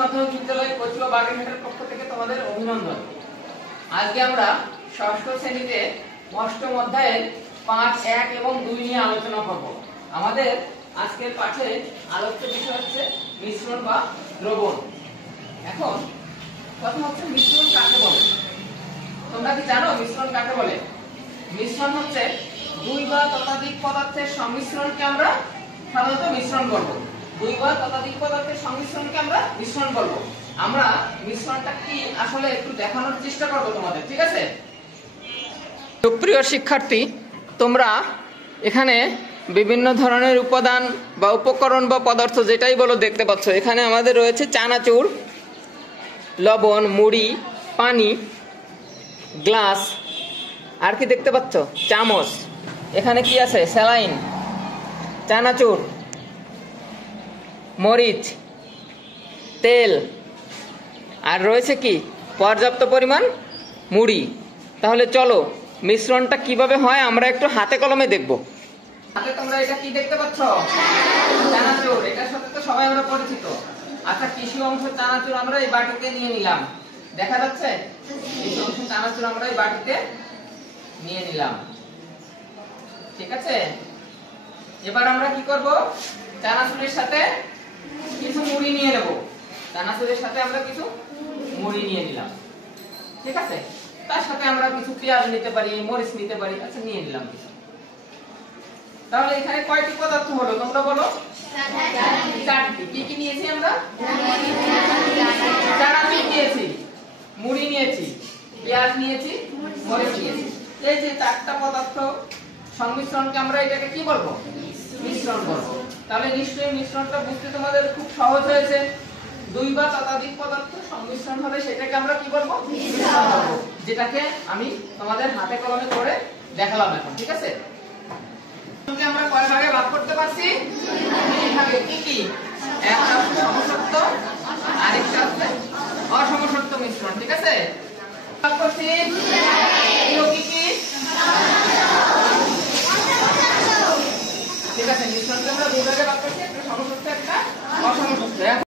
মাধ্যমিক বিদ্যালয় কচুয়া বাগেরহাটের পক্ষ থেকে তোমাদের অভিনন্দন। আজকে আমরা ষষ্ঠ শ্রেণীতে অষ্টম অধ্যায়ের পাঠ 1 এবং 2 নিয়ে আলোচনা করব। আমাদের আজকের পাঠে আলোচ্য বিষয় হচ্ছে মিশ্রণ বা দ্রবণ। এখন প্রথম হচ্ছে মিশ্রণ কাকে বলে? তোমরা কি জানো মিশ্রণ কাকে বলে? মিশ্রণ হচ্ছে দুই বা ততোধিক পদার্থের সংমিশ্রণকে আমরা সাধারণত মিশ্রণ বলবো। দুই বা ততোধিক পদার্থের সংমিশ্রণকে আমরা মিশ্রণ বলবো। আমরা মিশ্রণটা কি আসলে একটু দেখানোর চেষ্টা করব তোমাদের, ঠিক আছে? সুপ্রিয় শিক্ষার্থী, তোমরা এখানে বিভিন্ন ধরনের উপাদান বা উপকরণ বা পদার্থ যেটাই বলো দেখতে পাচ্ছ। এখানে আমাদের রয়েছে চানাচুর, লবণ, মুড়ি, পানি, গ্লাস, আর কি দেখতে পাচ্ছ? চামচ। এখানে কি আছে? স্যালাইন, চানাচুর, মরিচ, তেল, আর রয়েছে কি পর্যাপ্ত পরিমাণ মুড়ি। তাহলে চলো মিশ্রণটা কিভাবে হয় আমরা একটু হাতে কলমে দেখব। হাতে তোমরা এটা কি দেখতে পাচ্ছ? চানাচুর। এটার সাথে তো সবাই আমরা পরিচিত। আচ্ছা, কিছু অংশ চানাচুর আমরা এই বাটিতে নিয়ে নিলাম, দেখা যাচ্ছে? কিছু অংশ চানাচুর আমরা এই বাটিতে নিয়ে নিলাম, ঠিক আছে? এবার আমরা কি করব? চানাচুরের সাথে কিছু মুড়ি নিয়ে নেব। চানাচুরের সাথে আমরা কিছু মুড়ি নিয়ে নিলাম, ঠিক আছে? তার সাথে আমরা কিছু পেঁয়াজ নিতে পারি, মরিচ নিতে পারি। আচ্ছা, নিয়ে নিলাম কিছু। তাহলে এখানে কয়টি পদার্থ হলো তোমরা বলো? চারটি। কি কি নিয়েছি আমরা? চানাচুর নিয়েছি, মুড়ি নিয়েছি, পেঁয়াজ নিয়েছি, মরিচ নিয়েছি। এই যে চারটা পদার্থ সংমিশ্রণকে আমরা এটাকে কি বলবো? মিশ্রণ বলবো। তাহলে নিশ্চয়ই মিশ্রণটা বুঝতে তোমাদের খুব সহজ হয়েছে। দুই বা ততোধিক পদার্থ সংমিশ্রণ হলে সেটাকে আমরা কি বলবো? মিশ্রণ বলবো, যেটাকে আমি তোমাদের হাতে কলমে করে দেখালাম এখন, ঠিক আছে? আমরা কয় ভাগে ভাগ করতে পারছি? দুই ভাগে। কি কি? একটা হচ্ছে সমসত্ব, আরেকটা হচ্ছে অসমসত্ব মিশ্রণ, ঠিক আছে? ভাগ করছি